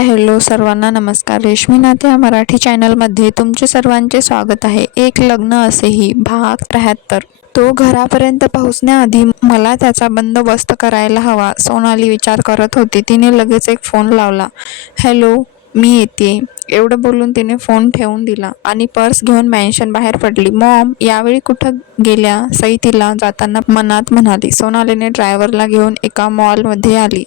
Hi hello सर्वांना नमस्कार. रेशमी नाते या मराठी चॅनलमध्ये तुमचे सर्वांचे स्वागत आहे. एक लग्न असेही भाग 73. तो घरापर्यंत पोहोचण्याआधी मला त्याचा बंदोबस्त करायला हवा, सोनाली विचार करत होती. तिने लगेच एक फोन लावला. हॅलो, मी येते. एवढं बोलून तिने फोन ठेवून दिला आणि पर्स घेऊन मॅन्शन बाहेर पडली. मॉम, यावेळी कुठं गेल्या? सई तिला जाताना मनात म्हणाली. सोनालीने ड्रायव्हरला घेऊन एका मॉलमध्ये आली.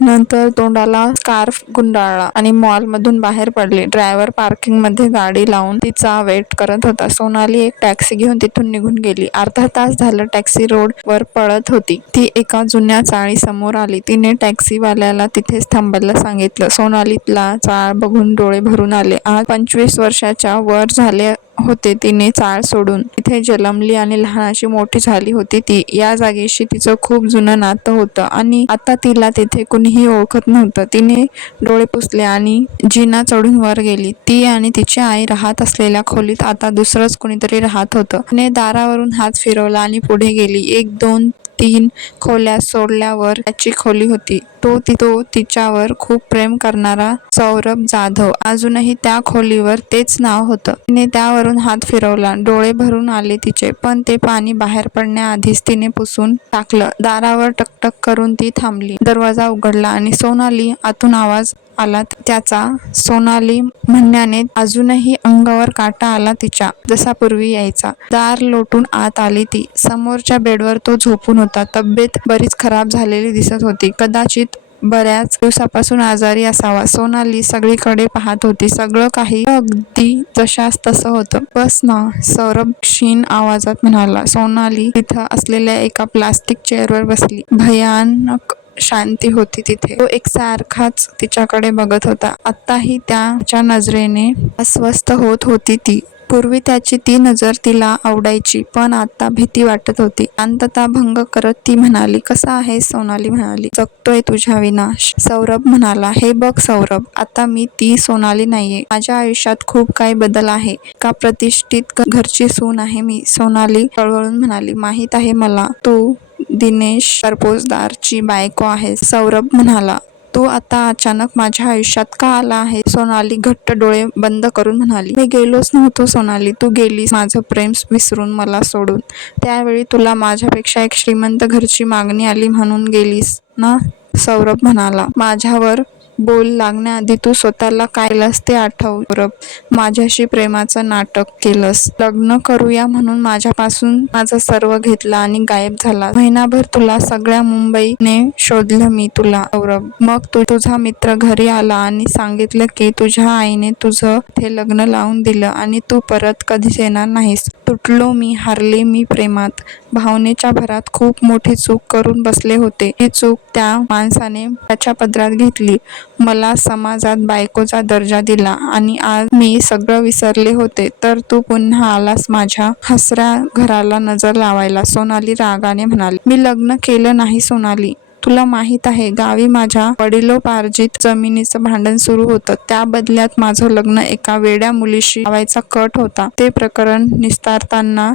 नंतर तोंडाला स्कार्फ गुंडाळला आणि मॉलमधून बाहेर पडली. ड्रायव्हर पार्किंगमध्ये गाडी लावून तिचा वेट करत होता. सोनाली एक टॅक्सी घेऊन तिथून निघून गेली. अर्धा तास झालं टॅक्सी रोडवर पळत होती. ती एका जुन्या चाळीसमोर आली. तिने टॅक्सीवाल्याला तिथेच थांबायला सांगितलं. सोनालीला चाळ बघून डोळे भरून आले. आज 25 वर्षाच्या वर झाले होते तिने चाळ सोडून. तिथे जन्मली आणि लहानाची मोठी झाली होती ती. या जागेशी तिचं खूप जुनं नातं होतं आणि आता तिला तिथे कुणीही ओळखत नव्हतं. तिने डोळे पुसले आणि जिना चढून वर गेली. ती आणि तिची आई राहत असलेल्या खोलीत आता दुसरंच कुणीतरी राहत होतं. तिने दारावरून हात फिरवला आणि पुढे गेली. 1, 2, 3 खोल्या सोडल्यावर त्याची खोली होती. तो तिच्यावर खूप प्रेम करणारा सौरभ जाधव. अजूनही त्या खोलीवर तेच नाव होतं. तिने त्यावरून हात फिरवला. डोळे भरून आले तिचे, पण ते पाणी बाहेर पडण्याआधीच तिने पुसून टाकलं. दारावर टकटक करून ती थांबली. दरवाजा उघडला आणि सोनाली आतून आवाज आला त्याचा. सोनाली म्हणण्याने अजूनही अंगावर काटा आला तिच्या, जसा पूर्वी यायचा. दार लोटून आत आली ती. समोरच्या बेडवर तो झोपून होता. तब्येत बरीच खराब झालेली दिसत होती. कदाचित बऱ्याच दिवसापासून आजारी असावा. सोनाली सगळीकडे पाहत होती. सगळं काही अगदी जशास तसं होतं. बस ना, सौरभ क्षीण आवाजात म्हणाला. सोनाली तिथं असलेल्या एका प्लास्टिक चेअरवर बसली. भयानक शांती होती तिथे. तो एकसारखाच तिच्याकडे बघत होता. आत्ताही त्याच्या नजरेने अस्वस्थ होत होती ती. पूर्वी त्याची ती नजर तिला आवडायची, पण आता भीती वाटत होती. शांतता भंग करत ती म्हणाली, कसा आहेस? सोनाली म्हणाली, जगतोय तुझ्या विना. सौरभ म्हणाला, हे बघ सौरभ, आता मी ती सोनाली नाहीये. माझ्या आयुष्यात खूप काही बदल आहे. का प्रतिष्ठित घरची सून आहे मी. सोनाली टळवळून म्हणाली, माहीत आहे मला. तू दिनेश सरपोतदारची बायको आहेस. सौरभ म्हणाला, तू आता अचानक माझ्या आयुष्यात का आला आहे? सोनाली घट्ट डोळे बंद करून म्हणाली, मी गेलोच नव्हतो सोनाली. तू गेलीस माझं प्रेम विसरून, मला सोडून. त्यावेळी तुला माझ्यापेक्षा एक श्रीमंत घरची मागणी आली म्हणून गेलीस ना? सौरभ म्हणाला, माझ्यावर बोल लागण्याआधी तू स्वतःला काय केलंस ते आठव सौरभ. माझ्याशी प्रेमाचं नाटक केलंस. लग्न करूया म्हणून माझ्यापासून माझं सर्व घेतलं आणि गायब झाला. महिनाभर तुला सगळ्या मुंबईने शोधलं मी तुला सौरभ. मग तुझा मित्र घरी आला आणि सांगितलं की तुझ्या आईने तुझं ते लग्न लावून दिलं आणि तू परत कधीच येणार नाहीस. तुटलो मी, हारले मी प्रेमात. भावनेच्या भरात खूप मोठी चूक करून बसले होते. ही चूक त्या माणसाने त्याच्या पदरात घेतली. मला समाजात बायकोचा दर्जा दिला आणि आज मी सगळं विसरले होते तर तू पुन्हा आलास माझ्या हसऱ्या घराला नजर लावायला. सोनाली रागाने म्हणाली, मी लग्न केलं नाही सोनाली. तुला माहित आहे, गावी माझ्या वडिलोपार्जित जमिनीचं भांडण सुरू होतं. त्या बदल्यात माझं लग्न एका वेड्या मुलीशी लावायचा कट होता. ते प्रकरण निस्तारताना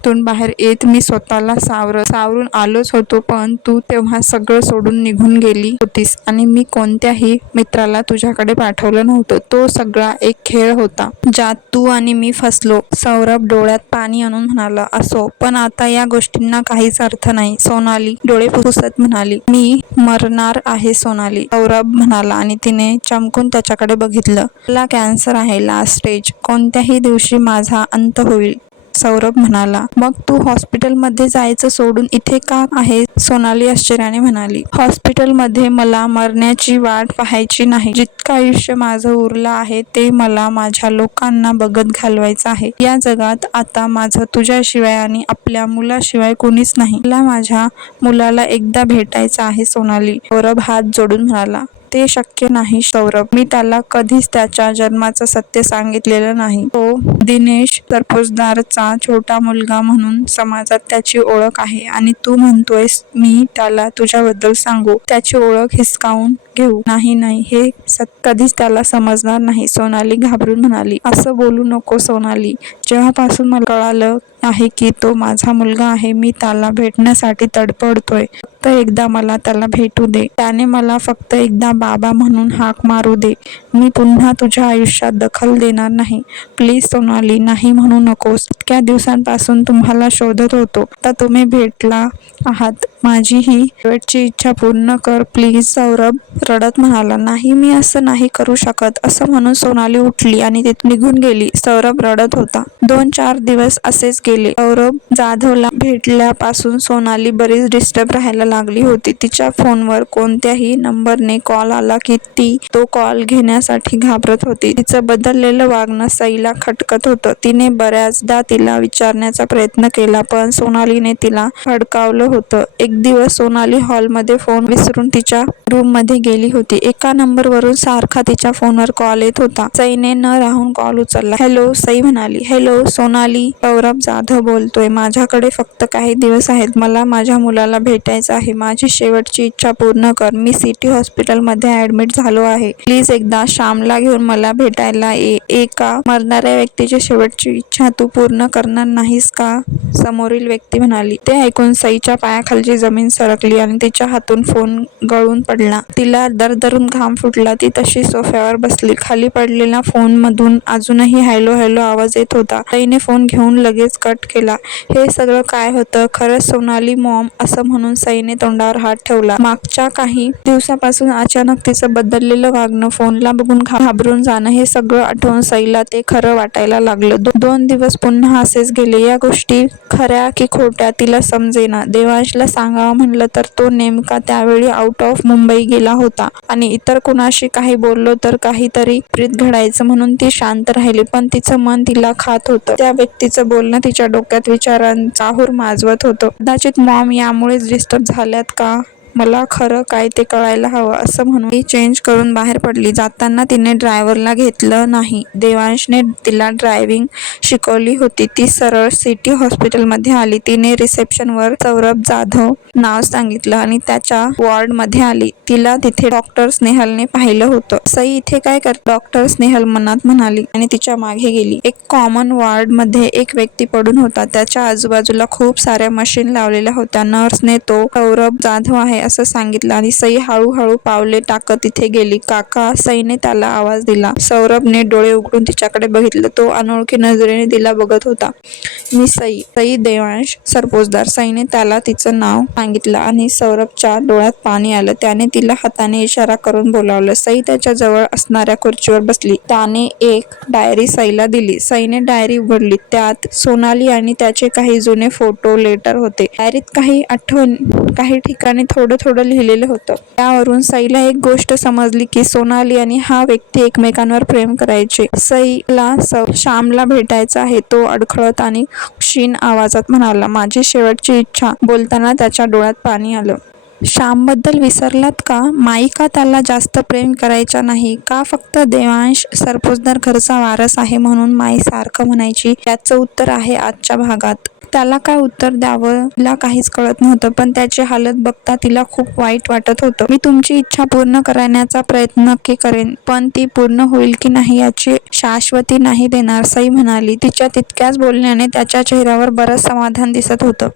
तून बाहेर येत मी स्वतःला सावरून आलोच होतो, पण तू तेव्हा सगळं सोडून निघून गेली होतीस आणि मी कोणत्याही मित्राला तुझ्याकडे पाठवलं नव्हतं. तो सगळा एक खेळ होता ज्यात तू आणि मी फसलो. सौरभ डोळ्यात पाणी आणून म्हणाला, असो, पण आता या गोष्टींना काहीच अर्थ नाही. सोनाली डोळे पुसत म्हणाली, मी मरणार आहे सोनाली. सौरभ म्हणाला आणि तिने चमकून त्याच्याकडे बघितलं. मला कॅन्सर आहे, लास्ट स्टेज. कोणत्याही दिवशी माझा अंत होईल. सौरभ म्हणाला, मग तू हॉस्पिटलमध्ये जायचं सोडून इथे का आहे? सोनाली आश्चर्याने म्हणाली, हॉस्पिटलमध्ये मला मरण्याची वाट पाहायची नाही. जितकं आयुष्य माझं उरलं आहे ते मला माझ्या लोकांना बघत घालवायचं आहे. या जगात आता माझं तुझ्याशिवाय आणि आपल्या मुलाशिवाय कोणीच नाही. मला माझ्या मुलाला एकदा भेटायचं आहे सोनाली. सौरभ हात जोडून म्हणाला, ते शक्य नाही सौरभ. मी त्याला कधीच त्याच्या जन्माचं सत्य सांगितलेलं नाही. तो दिनेश सरपोतदारचा छोटा मुलगा म्हणून समाजात त्याची ओळख आहे आणि तू म्हणतोयस मी त्याला तुझ्याबद्दल सांगू, त्याची ओळख हिसकावून घेऊ. नाही नाही, हे कधीच त्याला समजणार नाही. सोनाली घाबरून म्हणाली, असं बोलू नको सोनाली. जेव्हापासून मला कळालं आहे की तो माझा मुलगा आहे. मी त्याला भेटण्यासाठी तडपडतोय. फक्त एकदा मला त्याला भेटू दे. त्याने मला फक्त एकदा बाबा म्हणून हाक मारू दे. मी पुन्हा तुझ्या आयुष्यात दखल देणार नाही. प्लीज सोनाली, नाही म्हणू नकोस. इतक्या दिवसांपासून तुम्हाला शोधत होतो. आता तुम्ही भेटला आहात. माझी ही शेवटची इच्छा पूर्ण कर प्लीज. सौरभ रडत म्हणाला. नाही, मी असं नाही करू शकत. असं म्हणून सोनाली उठली आणि तिथून निघून गेली. सौरभ रडत होता. 2-4 दिवस असेच गेले. सौरभ जाधवला भेटल्यापासून सोनाली बरीच डिस्टर्ब राहायला लागली होती. तिच्या फोनवर कोणत्याही नंबरने कॉल आला की ती तो कॉल घेण्यासाठी घाबरत होती. तिचं बदललेलं वागणं सईला खटकत होतं. तिने बऱ्याचदा तिला विचारण्याचा प्रयत्न केला, पण सोनालीने तिला भडकावलं होतं. एक दिवस सोनाली हॉलमध्ये फोन विसरून तिच्या रूममध्ये गेली होती. एका नंबरवरून सारखा तिच्या फोनवर कॉल येत होता. सईने न राहून कॉल उचलला. हॅलो, सई म्हणाली. हॅलो सोनाली, सौरभ जाधव बोलतोय. माझ्याकडे फक्त काही दिवस आहेत. मला माझ्या मुलाला भेटायचं आहे. माझी शेवटची इच्छा पूर्ण कर. मी सिटी हॉस्पिटलमध्ये ऍडमिट झालो आहे. प्लीज एकदा श्यामला घेऊन मला भेटायला ये. एका मरणाऱ्या व्यक्तीची शेवटची इच्छा तू पूर्ण करणार नाहीस का? समोरील व्यक्ती म्हणाली. ते ऐकून सईच्या पायाखालची जमीन सरकली आणि तिच्या हातून फोन गळून पडला. तिला दरदरून घाम फुटला. ती तशी सोफ्यावर बसली. खाली पडलेल्या फोनमधून अजूनही हॅलो हॅलो आवाज येत होता. सईने फोन घेऊन लगेच कट केला. हे सगळं काय होतं? खरंच सोनाली मॉम, असं म्हणून सईने तोंडावर हात ठेवला. मागच्या काही दिवसापासून अचानक तिचं बदललेलं वागणं, फोनला बघून घाबरून जाणं, हे सगळं आठवून सईला ते खरं वाटायला लागलं. 2 दिवस पुन्हा असेच गेले. या गोष्टी खऱ्या की खोट्या तिला समजेना. देवांशला सांगावं म्हणलं तर तो नेमका त्यावेळी आउट ऑफ मुंबई गेला होता आणि इतर कुणाशी काही बोललो तर काहीतरी विपरीत घडायचं म्हणून ती शांत राहिली. पण तिचं मन तिला खात होतं. त्या व्यक्तीचं बोलणं तिच्या डोक्यात विचारांचा चाहूर माजवत होतं. कदाचित मॉम यामुळेच डिस्टर्ब झाल्यात का? मला खरं काय ते कळायला हवं, असं म्हणून ती चेंज करून बाहेर पडली. जाताना तिने ड्रायव्हरला घेतलं नाही. देवांशने तिला ड्रायव्हिंग शिकवली होती. ती सरळ सिटी हॉस्पिटलमध्ये आली. तिने रिसेप्शनवर सौरभ जाधव नाव सांगितलं आणि त्याच्या वॉर्डमध्ये आली. तिला तिथे डॉक्टर स्नेहलने पाहिलं होतं. सई इथे काय करते? डॉक्टर स्नेहल मनात म्हणाली आणि तिच्या मागे गेली. एक कॉमन वॉर्डमध्ये एक व्यक्ती पडून होता. त्याच्या आजूबाजूला खूप साऱ्या मशीन लावलेल्या होत्या. नर्सने तो सौरभ जाधव आहे असं सांगितलं आणि सई हळूहळू पावले टाकत तिथे गेली. काका, सईने त्याला आवाज दिला. सौरभने डोळे उघडून तिच्याकडे बघितलं. तो अनोळखी नजरेने तिला बघत होता. मी सई. सई देवांश सरपोतदार. सईने त्याला तिचं नाव सांगितलं आणि सौरभच्या डोळ्यात पाणी आलं. त्याने तिला हाताने इशारा करून बोलावलं. सई त्याच्या जवळ असणाऱ्या खुर्चीवर बसली. त्याने एक डायरी सईला दिली. सईने डायरी उघडली. त्यात सोनाली आणि त्याचे काही जुने फोटो, लेटर होते. डायरीत काही आठवण, काही ठिकाणी थोडं थोडं लिहिलेलं होतं. त्यावरून सईला एक गोष्ट समजली की सोनाली आणि हा व्यक्ती एकमेकांवर प्रेम करायचे. सईला श्यामला भेटायचं आहे, तो अडखळत आणि क्षीण आवाजात म्हणाला. माझी शेवटची इच्छा. बोलताना त्याच्या डोळ्यात पाणी आलं. श्यामबद्दल विसरलात का? माई का त्याला जास्त प्रेम करायच्या नाही का? फक्त देवांश सरपोतदार घरचा वारस आहे म्हणून माई सारखं म्हणायची? याचं उत्तर आहे आजच्या भागात. त्याला काय उत्तर द्यावं तिला काहीच कळत नव्हतं, पण त्याची हालत बघता तिला खूप वाईट वाटत होतं. मी तुमची इच्छा पूर्ण करण्याचा प्रयत्न नक्की करेन, पण ती पूर्ण होईल की नाही याची शाश्वती नाही देणार, सई म्हणाली. तिच्या तितक्याच बोलण्याने त्याच्या चेहऱ्यावर बरंच समाधान दिसत होतं.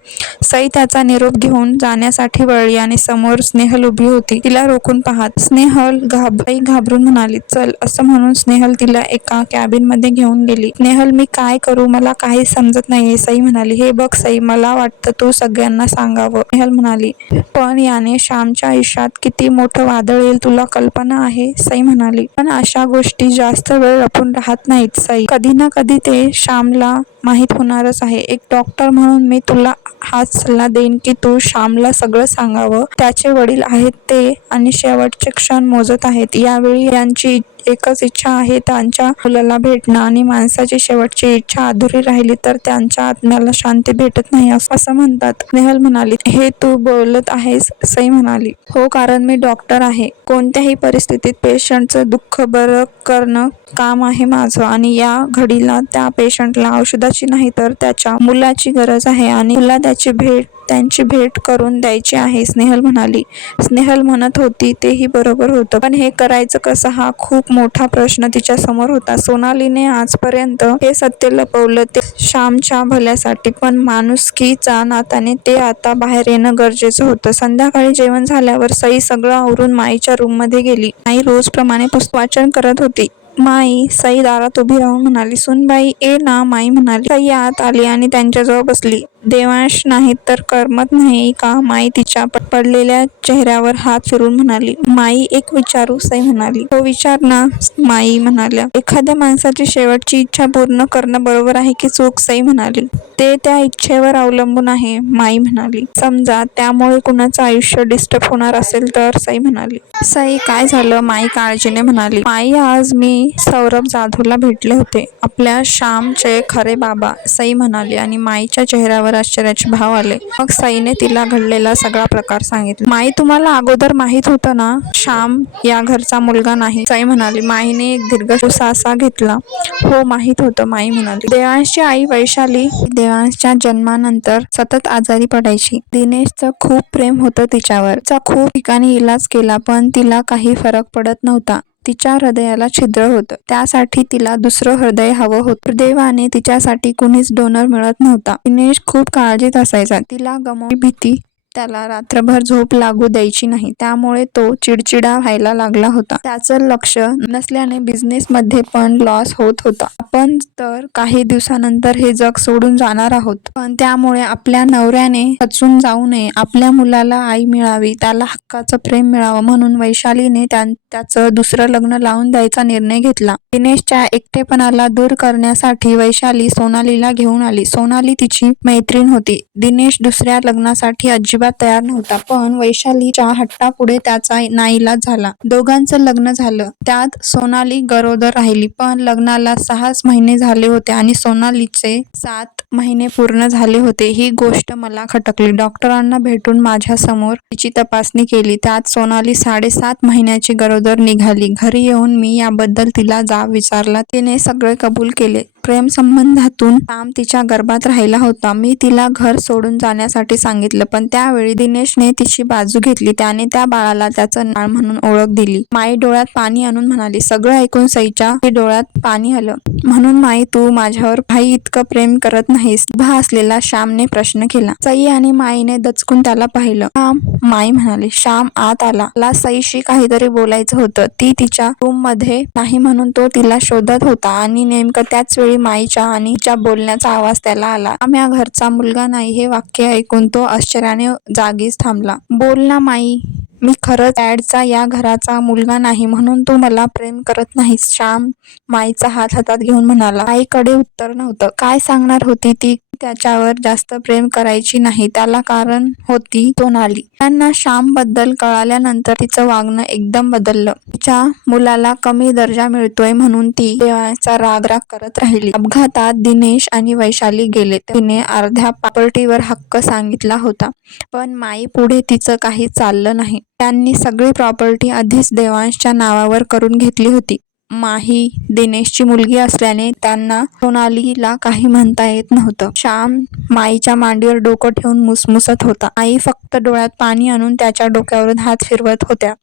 सई त्याचा निरोप घेऊन जाण्यासाठी वळली आणि समोर स्नेहल उभी होती. तिला रोखून पाहत स्नेहल घाबरून म्हणाली. चल, असं म्हणून स्नेहल तिला एका कॅबिनमध्ये घेऊन गेली. स्नेहल, मी काय करू? मला काही समजत नाहीये, सई म्हणाली. हे बघ सई, मला वाटतं तू सगळ्यांना सांगावं, स्नेहल म्हणाली. पण याने श्यामच्या आयुष्यात किती मोठं वादळ येईल तुला कल्पना आहे? सई म्हणाली. पण अशा गोष्टी जास्त वेळ लपून राहत नाहीत सई. कधी ना कधी ते श्यामला माहीत होणारच आहे. एक डॉक्टर म्हणून मी तुला हाच सल्ला देईन की तू श्यामला सगळं सांगावं. त्याचे वडील आहेत ते आणि शेवटचे क्षण मोजत आहेत. यावेळी यांची एकच इच्छा आहे, त्यांच्या मुलाला भेटणं, आणि माणसाची शेवटची इच्छा अधुरी राहिली तर त्यांच्या आत्म्याला शांती भेटत नाही असं म्हणतात, स्नेहल म्हणाली. हे तू बोलत आहेस? सई म्हणाली. हो, कारण मी डॉक्टर आहे. कोणत्याही परिस्थितीत पेशंटचं दुःख बरं करणं काम आहे माझं, आणि या घडीला त्या पेशंटला औषधाची नाही तर त्याच्या मुलाची गरज आहे आणि तुला त्याची भेट त्यांची भेट करून द्यायची आहे, स्नेहल म्हणाली. स्नेहल म्हणत होती तेही बरोबर होतं, पण हे करायचं कसं हा खूप मोठा प्रश्न तिच्या समोर होता. सोनालीने आजपर्यंत हे सत्य लपवलं ते श्यामच्या भल्यासाठी, पण माणुसकीच्या नात्याने ते आता बाहेर येणं गरजेचं होतं. संध्याकाळी जेवण झाल्यावर सई सगळं आवरून माईच्या रूममध्ये गेली. आई रोजप्रमाणे पुस्तक वाचन करत होती. माई, सई दारात उभी राहून म्हणाली, सुनबाई ये ना. माई म्हणाली. सई आत आली आणि त्यांच्याजवळ बसली. देवांश नाही तर करमत नाही का? माई तिच्या पडलेल्या चेहऱ्यावर हात फिरून म्हणाली. माई एक विचारू? सई म्हणाली. हो विचार ना. माई म्हणाल्या. एखाद्या माणसाची शेवटची इच्छा पूर्ण करणं बरोबर आहे की चूक? सई म्हणाली. ते त्या इच्छेवर अवलंबून आहे, माई म्हणाली. समजा त्यामुळे कुणाचं आयुष्य डिस्टर्ब होणार असेल तर? सई म्हणाली. सई काय झालं? माई काळजीने म्हणाली. माई आज मी सौरभ जाधवला भेटले होते, आपल्या श्यामचे खरे बाबा. सई म्हणाली आणि माईच्या चेहऱ्यावर आश्चर्याचे भाव आले. मग सईने तिला घडलेला सगळा प्रकार सांगितला. माई तुम्हाला अगोदर माहीत होतं ना श्याम या घरचा मुलगा नाही? सई म्हणाली. माईने एक दीर्घ श्वास घेतला. हो माहीत होतं, माई म्हणाली. देवांशची आई वैशाली देवांशच्या जन्मानंतर सतत आजारी पडायची. दिनेशचं खूप प्रेम होतं तिच्यावर. तिचा खूप ठिकाणी इलाज केला पण तिला काही फरक पडत नव्हता. तिच्या हृदयाला छिद्र होतं, त्यासाठी तिला दुसरं हृदय हवं होतं. दुर्दैवाने तिच्यासाठी कुणीच डोनर मिळत नव्हता. दिनेश खूप काळजीत असायचा. तिला गमवण्याची भीती त्याला रात्रभर झोप लागू द्यायची नाही, त्यामुळे तो चिडचिडा व्हायला लागला होता. त्याचं लक्ष नसल्याने बिझनेसमध्ये पण लॉस होत होता. आपण तर काही दिवसानंतर हे जग सोडून जाणार आहोत, पण त्यामुळे आपल्या नवऱ्याने खचून जाऊ नये. आपल्या मुलाला आई मिळावी, त्याला हक्काचं प्रेम मिळावं म्हणून वैशालीने त्याचं दुसरं लग्न लावून द्यायचा निर्णय घेतला. दिनेशच्या एकटेपणाला दूर करण्यासाठी वैशाली सोनालीला घेऊन आली. सोनाली तिची मैत्रीण होती. दिनेश दुसऱ्या लग्नासाठी अजिबात तयार नव्हता, पण वैशालीच्या हट्टापुढे त्याचा नाईलाज झाला. दोघांचं लग्न झालं. त्यात सोनाली गरोदर राहिली, पण लग्नाला 6च महिने झाले होते आणि सोनालीचे 7 महिने पूर्ण झाले होते. ही गोष्ट मला खटकली. डॉक्टरांना भेटून माझ्या समोर तिची तपासणी केली, त्यात सोनाली 7.5 महिन्याची गरोदर निघाली. घरी येऊन मी याबद्दल तिला जाब विचारला. तिने सगळे कबूल केले. प्रेम संबंधातून श्याम तिच्या गर्भात राहिला होता. मी तिला घर सोडून जाण्यासाठी सांगितलं, पण त्यावेळी दिनेशने तिची बाजू घेतली. त्याने त्या बाळाला त्याचं नाळ म्हणून ओळख दिली. माई डोळ्यात पाणी आणून म्हणाली. सगळं ऐकून सईच्या डोळ्यात पाणी आलं. म्हणून माई तू माझ्यावर भाई इतकं प्रेम करत नाहीस? उभा असलेला श्यामने प्रश्न केला. सई आणि माईने दचकून त्याला पाहिलं. श्याम, माई म्हणाली. श्याम आत आला. मला सईशी काहीतरी बोलायचं होतं. ती तिच्या रूम मध्ये नाही म्हणून तो तिला शोधत होता आणि नेमकं त्याच वेळी माईच्या आणि तिच्या बोलण्याचा आवाज त्याला आला. श्याम या घरचा मुलगा नाही. हे वाक्य ऐकून तो आश्चर्याने जागीच थांबला. बोल ना माई, मी खरंच डॅडचा या घराचा मुलगा नाही म्हणून तू मला प्रेम करत नाहीस? श्याम माईचा हात हातात घेऊन म्हणाला. आईकडे उत्तर नव्हतं. काय सांगणार होती ती? त्याच्यावर जास्त प्रेम करायची नाही, त्याला कारण होती सोनाली. त्यांना श्याम बद्दल कळाल्यानंतर तिचं वागणं एकदम बदललं. तिच्या मुलाला कमी दर्जा मिळतोय म्हणून ती देवांचा राग करत राहिली. अपघातात दिनेश आणि वैशाली गेले. तिने अर्ध्या प्रॉपर्टीवर हक्क सांगितला होता, पण माई पुढे तिचं काही चाललं नाही. त्यांनी सगळी प्रॉपर्टी आधीच देवांशच्या नावावर करून घेतली होती. माही दिनेशची मुलगी असल्याने त्यांना सोनालीला काही म्हणता येत नव्हतं. श्याम माईच्या मांडीवर डोकं ठेवून मुसमुसत होता. आई फक्त डोळ्यात पाणी आणून त्याच्या डोक्यावरून हात फिरवत होत्या.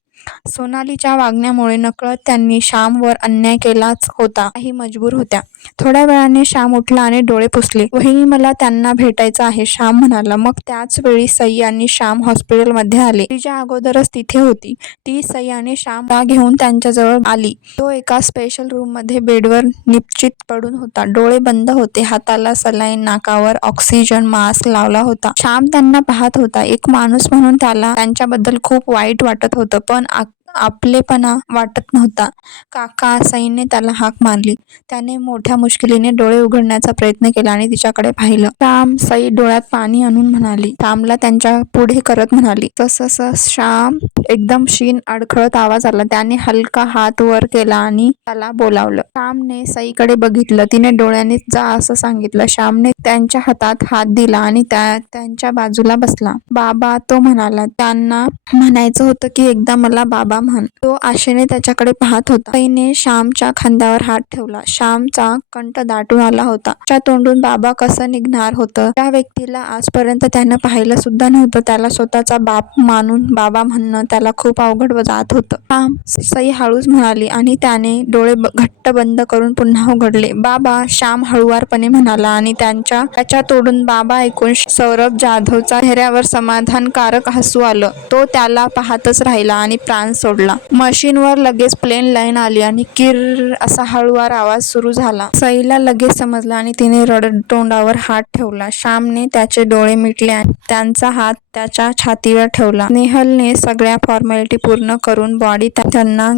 सोनालीच्या वागण्यामुळे नकळत त्यांनी श्यामवर अन्याय केलाच होता. काही मजबूर होत्या. थोड्या वेळाने श्याम उठला आणि डोळे पुसले. वहिनी मला त्यांना भेटायचं आहे, श्याम म्हणाला. मग त्याच वेळी सई आणि श्याम हॉस्पिटलमध्ये आले. तिच्या अगोदरच तिथे होती. ती सई आणि श्यामला घेऊन त्यांच्याजवळ आली. तो एका स्पेशल रूम मध्ये बेडवर निपचित पडून होता. डोळे बंद होते. हाताला सलाईन, नाकावर ऑक्सिजन मास्क लावला होता. श्याम त्यांना पाहत होता. एक माणूस म्हणून त्याला त्यांच्याबद्दल खूप वाईट वाटत होतं, पण आपलेपणा वाटत नव्हता. काका, सईने त्याला हाक मारली. त्याने मोठ्या मुश्किलीने डोळे उघडण्याचा प्रयत्न केला आणि तिच्याकडे पाहिलं. श्याम, सई डोळ्यात पाणी आणून म्हणाली. श्यामला त्यांच्या पुढे करत म्हणाली. श्याम एकदम क्षीण अडखळत आवाज आला. त्याने हलका हात वर केला आणि त्याला बोलावलं. श्यामने सईकडे बघितलं. तिने डोळ्यांनी जा असं सांगितलं. श्यामने त्यांच्या हातात हात दिला आणि त्यांच्या बाजूला बसला. बाबा, तो म्हणाला. त्यांना म्हणायचं होतं की एकदा मला बाबा म्हण. तो आशेने त्याच्याकडे पाहत होता. सईने श्यामच्या खांद्यावर हात ठेवला. श्यामचा कंठ दाटून आला होता. त्याच्या तोंडून बाबा कसं निघणार होतं? त्या व्यक्तीला आजपर्यंत त्यानं पाहिलं सुद्धा नव्हतं. त्याला स्वतःचा बाप मानून बाबा म्हणणं त्याला खूप अवघड जात होतं. श्याम, सई हळूच म्हणाली आणि त्याने डोळे घट्ट बंद करून पुन्हा उघडले. बाबा, श्याम हळुवारपणे म्हणाला आणि त्याच्या तोंडून बाबा ऐकून सौरभ जाधवच्या चेहऱ्यावर समाधानकारक हसू आलं. तो त्याला पाहतच राहिला आणि प्राण सोडला. मशीनवर लगेच प्लेन लाईन आली आणि किर्र असा हळुवार आवाज सुरू झाला. सईला लगेच समजलं आणि तिने रडत तोंडावर हात ठेवला. श्यामने त्याचे डोळे मिटले आणि त्यांचा हात त्याच्या छातीवर ठेवला. स्नेहलने सगळ्या फॉर्मॅलिटी पूर्ण करून बॉडी त्यांना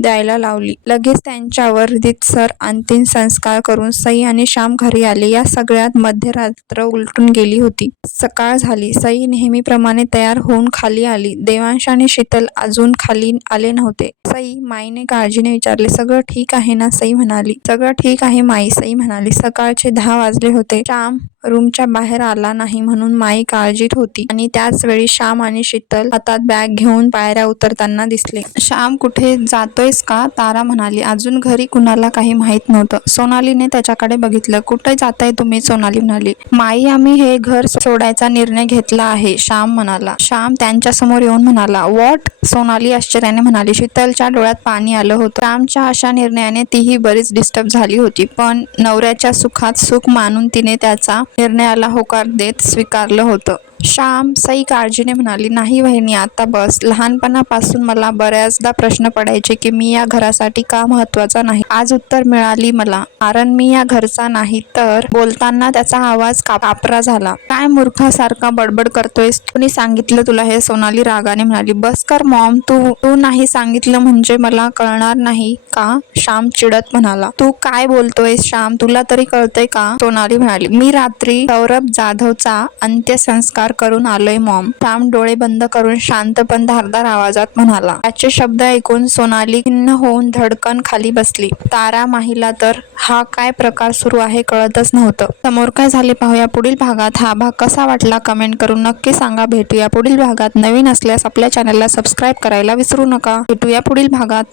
द्यायला लावली. लगेच त्यांच्यावर रीतसर अंतिम संस्कार करून सई आणि श्याम घरी आले. या सगळ्यात मध्यरात्र उलटून गेली होती. सकाळ झाली. सई नेहमीप्रमाणे तयार होऊन खाली आली. देवांश आणि शीतल अजून खाली आले नव्हते. सई, माईने काळजीने विचारले. सगळं ठीक आहे ना? सई म्हणाली. सगळं ठीक आहे माई, सई म्हणाली. सकाळचे 10 वाजले होते. श्याम रूमच्या बाहेर आला नाही म्हणून माई काळजीत होती आणि त्याच वेळी श्याम आणि शीतल हातात बॅग घेऊन पायऱ्या उतरताना दिसले. श्याम, कुठे जातोयस का? तारा म्हणाली. अजून घरी कुणाला काही माहित नव्हतं. सोनालीने त्याच्याकडे बघितलं. कुठे जाताय तुम्ही? सोनाली म्हणाली. माई, आम्ही हे घर सोडायचा निर्णय घेतला आहे, श्याम म्हणाला. श्याम त्यांच्यासमोर येऊन म्हणाला. व्हॉट? सोनाली आश्चर्याने म्हणाली. शीतलच्या डोळ्यात पाणी आलं होतं. श्यामच्या अशा निर्णयाने तीही बरीच डिस्टर्ब झाली होती, पण नवऱ्याच्या सुखात सुख मानून तिने त्याचा निर्णयाला होकार देत स्वीकारलं होतं. श्याम, सई काळजीने म्हणाली. नाही वहिनी, आता बस. लहानपणापासून मला बऱ्याचदा प्रश्न पडायचे की मी या घरासाठी का महत्वाचा नाही. आज उत्तर मिळाली मला. कारण मी या घरचा नाही. तर बोलताना त्याचा आवाज कापरा झाला. काय मूर्खासारखा बडबड करतोयस? कोणी सांगितलं तुला हे? सोनाली रागाने म्हणाली. बस कर मॉम, तू नाही सांगितलं म्हणजे मला कळणार नाही का? श्याम चिडत म्हणाला. तू काय बोलतोयस श्याम? तुला तरी कळतंय का? सोनाली म्हणाली. मी रात्री सौरभ जाधवचा अंत्यसंस्कार करून आलोय मॉम. श्याम डोळे बंद करून शांत पण धारदार आवाजात म्हणाला. त्याचे शब्द ऐकून सोनाली खिन्न होऊन धडकन खाली बसली. तारा, माहीला तर हा काय प्रकार सुरू आहे कळतच नव्हतं. समोर काय झाले पाहूया पुढील भागात. हा भाग कसा वाटला कमेंट करून नक्की सांगा. भेटूया पुढील भागात. नवीन असल्यास आपल्या चॅनलला सबस्क्राईब करायला विसरू नका. भेटूया पुढील भागात.